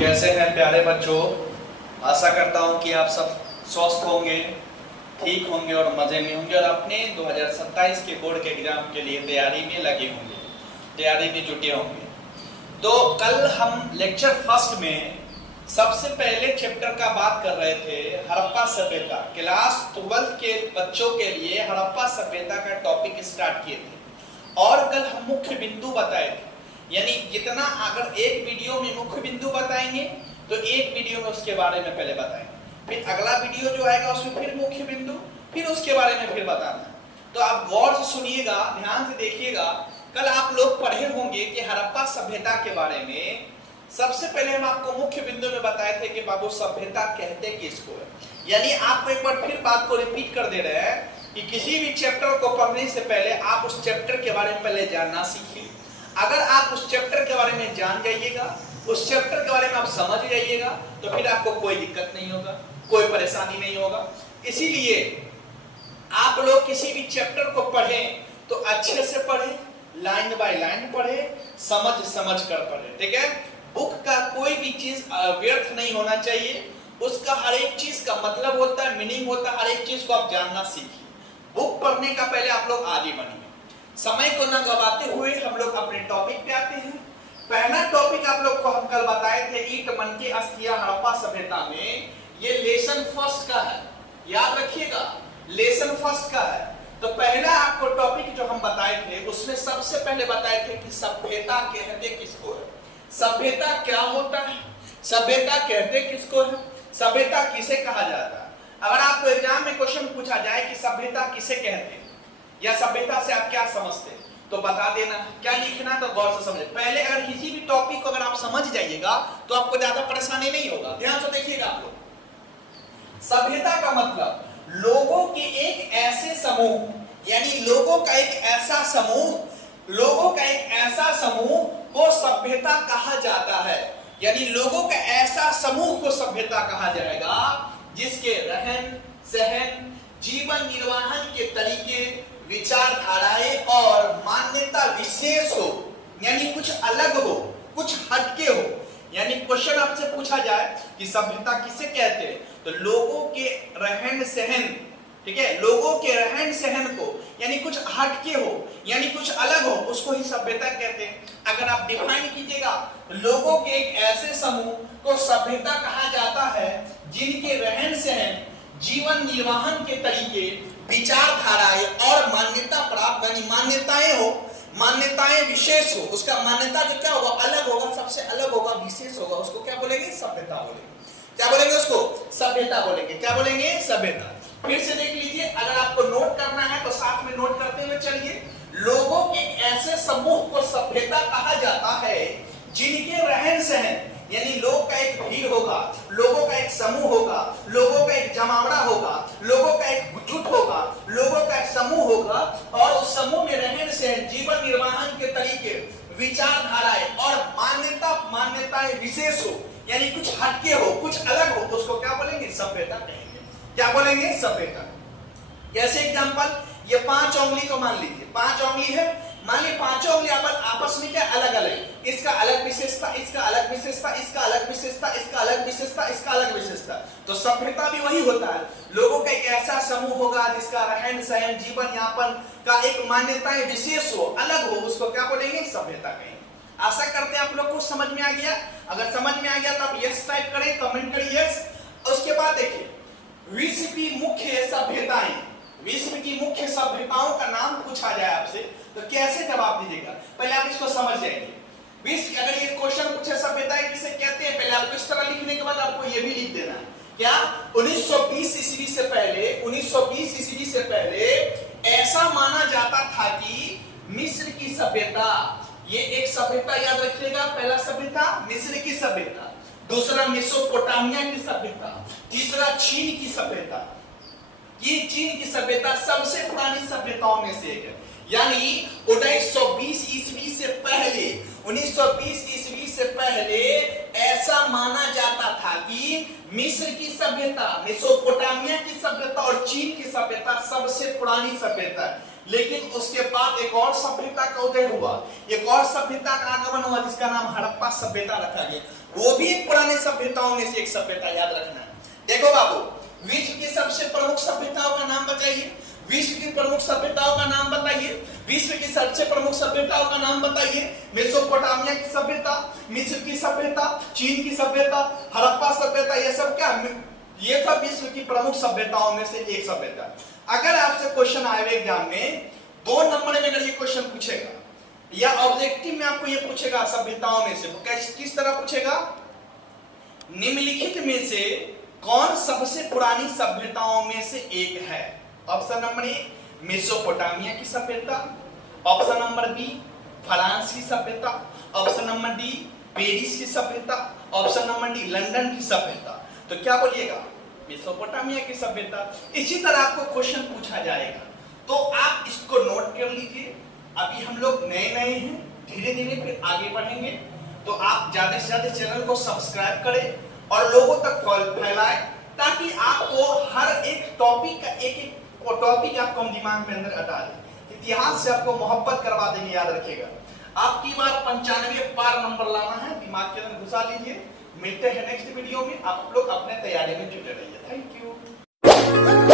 कैसे हैं प्यारे बच्चों। आशा करता हूं कि आप सब स्वस्थ होंगे, ठीक होंगे और मजे में होंगे और अपने 2027 के बोर्ड के एग्जाम के लिए तैयारी में लगे होंगे, तैयारी में जुटे होंगे। तो कल हम लेक्चर फर्स्ट में सबसे पहले चैप्टर का बात कर रहे थे हड़प्पा सभ्यता। क्लास 12 के बच्चों के लिए हड़प्पा सभ्यता का टॉपिक स्टार्ट किए थे और कल हम मुख्य बिंदु बताए थे। यानी जितना अगर एक वीडियो में मुख्य बिंदु बताएंगे तो एक वीडियो में उसके बारे में पहले बताएंगे, फिर अगला वीडियो जो आएगा उसमें फिर मुख्य बिंदु, फिर उसके बारे में फिर बताना। तो आप गौर से सुनिएगा, ध्यान से देखिएगा। कल आप लोग पढ़े होंगे कि हड़प्पा सभ्यता के बारे में सबसे पहले हम आपको मुख्य बिंदु में बताए थे कि बाबू सभ्यता कहते किसको है। यानी आपको एक बार फिर बात को रिपीट कर दे रहे हैं कि किसी भी चैप्टर को पढ़ने से पहले आप उस चैप्टर के बारे में पहले जानना सीखिए। अगर आप उस चैप्टर के बारे में जान जाइएगा, उस चैप्टर के बारे में आप समझ जाइएगा, तो फिर आपको कोई दिक्कत नहीं होगा, कोई परेशानी नहीं होगा। इसीलिए आप लोग किसी भी चैप्टर को पढ़ें तो अच्छे से पढ़ें, लाइन बाय लाइन पढ़ें, समझ समझ कर पढ़ें, ठीक है। बुक का कोई भी चीज व्यर्थ नहीं होना चाहिए, उसका हर एक चीज का मतलब होता है, मीनिंग होता है, हर एक चीज को आप जानना सीखिए। बुक पढ़ने का पहले आप लोग आगे बढ़िए। समय को न गवाते हुए हम लोग अपने टॉपिक पे आते हैं। पहला टॉपिक आप लोग को हम कल बताए थे ईट मनके अस्थियां हड़प्पा सभ्यता में, ये लेसन फर्स्ट का है, याद रखिएगा, लेसन फर्स्ट का है। तो पहला आपको टॉपिक जो हम बताए थे उसमें सबसे पहले बताए थे कि सभ्यता कहते किसको है, सभ्यता क्या होता है, सभ्यता कहते किसको है, सभ्यता किसे कहा जाता है। अगर आपको एग्जाम में क्वेश्चन पूछा जाए कि सभ्यता किसे कहते हैं या सभ्यता से आप क्या समझते हैं तो बता देना, क्या लिखना तो गौर से समझे। पहले अगर किसी भी टॉपिक को अगर आप समझ जाइएगा तो आपको ज्यादा परेशानी नहीं होगा। ध्यान से देखिएगा आप लोग। सभ्यता का मतलब लोगों के एक ऐसे समूह, यानी लोगों का एक ऐसा समूह, लोगों का एक ऐसा समूह को सभ्यता कहा जाता है। यानी लोगों का ऐसा समूह को सभ्यता कहा जाएगा जिसके रहन सहन, जीवन निर्वाहन के तरीके, विचारधाराएं और मान्यता विशेष हो, यानी कुछ अलग हो, कुछ हटके हो। यानी क्वेश्चन आपसे पूछा जाए कि सभ्यता किसे कहते हैं तो लोगों के रहन सहन, ठीक है, लोगों के रहन सहन को, यानी कुछ हटके हो, यानी कुछ अलग हो, उसको ही सभ्यता कहते हैं। अगर आप डिफाइन कीजिएगा लोगों के एक ऐसे समूह को सभ्यता कहा जाता है जिनके रहन सहन, जीवन निर्वाहन के तरीके, विचारधाराएं और मान्यता प्राप्त, यानी मान्यताएं हो, मान्यताएं विशेष हो। उसका मान्यता जो क्या होगा, अलग होगा, सबसे अलग होगा, विशेष होगा, उसको क्या बोलेंगे, सभ्यता बोलेंगे। क्या बोलेंगे उसको, सभ्यता बोलेंगे। क्या बोलेंगे, सभ्यता। फिर से देख लीजिए, अगर आपको नोट करना है तो साथ में नोट करते हुए चलिए। लोगों के ऐसे समूह को सभ्यता कहा जाता है जिनके रहन सहन, यानी लोग का एक भीड़ होगा, लोगों का एक समूह होगा, लोगों का एक जमावड़ा होगा, लोगों का एक जुट होगा, लोगों का एक समूह होगा और उस समूह में रहन सहन, जीवन निर्वाहन के तरीके, विचारधाराएं और मान्यताएं विशेष हो, यानी कुछ हटके हो, कुछ अलग हो, उसको क्या बोलेंगे, सभ्यता कहेंगे। क्या बोलेंगे, सभ्यता। जैसे एग्जांपल, ये 5 उंगली को मान लीजिए, 5 उंगली है, मान ली पांचों उंगली आपस में क्या अलग अलग, इसका अलग विशेषता, इसका अलग विशेषता, इसका अलग विशेषता, इसका अलग विशेषता, इसका अलग विशेषता। तो सभ्यता भी वही होता है, लोगों का एक ऐसा समूह होगा जिसका रहन सहन, जीवन यापन का एक मान्यताएं विशेष हो, अलग हो, उसको क्या बोलेंगे, सभ्यता कहेंगे। आशा करते हैं आप लोग को समझ में आ गया। अगर समझ में आ गया तो आप यस टाइप करें, कमेंट करिए यस। उसके बाद देखिए विश्व की मुख्य सभ्यताएं, विश्व की मुख्य सभ्यताओं का नाम पूछा जाए आपसे तो कैसे जवाब दीजिएगा, पहले आप इसको समझ जाएंगे। विश्व, अगर ये क्वेश्चन पूछे सभ्यताएं किसे कहते हैं, पहले आपको इस तरह लिखने के बाद आपको ये भी लिख देना है, क्या 1920 ईस्वी से पहले, 1920 ईस्वी से पहले ऐसा माना जाता था कि मिस्र की सभ्यता, ये एक सभ्यता याद रखिएगा, पहला सभ्यता मिस्र की सभ्यता, दूसरा मेसोपोटामिया की सभ्यता, तीसरा चीन की सभ्यता। ये चीन की सभ्यता सबसे पुरानी सभ्यताओं में से एक है। यानी 1920 ईस्वी से पहले, 1920 ईस्वी से पहले ऐसा माना जाता था कि मिस्र की सभ्यता, मेसोपोटामिया की सभ्यता और चीन की सभ्यता सबसे पुरानी सभ्यता है। लेकिन उसके बाद एक और सभ्यता का उदय हुआ, एक और सभ्यता का आगमन हुआ जिसका नाम हड़प्पा सभ्यता रखा गया। वो भी एक पुराने सभ्यताओं में से एक सभ्यता, याद रखना। देखो बाबू, विश्व की सबसे प्रमुख सभ्यताओं का नाम बताइए, विश्व की प्रमुख सभ्यताओं का नाम बताइए, विश्व की सबसे प्रमुख सभ्यताओं का नाम बताइए। मेसोपोटामिया की सभ्यता, मिस्र की सभ्यता, चीन की सभ्यता, हड़प्पा सभ्यता, ये सब क्या, ये सब विश्व की प्रमुख सभ्यताओं में से एक सभ्यता। अगर आपसे क्वेश्चन आए एग्जाम में 2 नंबर में अगर ये क्वेश्चन पूछेगा या ऑब्जेक्टिव में आपको ये पूछेगा सभ्यताओं में से, तो किस तरह पूछेगा, निम्नलिखित में से कौन सबसे पुरानी सभ्यताओं में से एक है। ऑप्शन नंबर ए मेसोपोटामिया की सभ्यता, ऑप्शन नंबर बी फ्रांस की सभ्यता, ऑप्शन नंबर डी पेरिस की सभ्यता, ऑप्शन नंबर डी लंदन की सभ्यता। तो क्या बोलिएगा, मेसोपोटामिया की सभ्यता। इसी तरह आपको क्वेश्चन पूछा जाएगा, तो आप इसको नोट कर लीजिए। अभी हम लोग नए हैं, धीरे धीरे फिर आगे बढ़ेंगे, तो आप ज्यादा से ज्यादा चैनल को सब्सक्राइब करें और लोगों तक फैलाएं, ताकि आपको हर एक टॉपिक का एक टॉपिक आपको हम दिमाग में अंदर हटा दें। इतिहास से आपको मोहब्बत करवा देंगे, याद रखिएगा। आपकी बार 95 पार नंबर लाना है, दिमाग के अंदर घुसा लीजिए। मिलते हैं नेक्स्ट वीडियो में, आप लोग अपने तैयारी में जुटे रहिए। Thank you.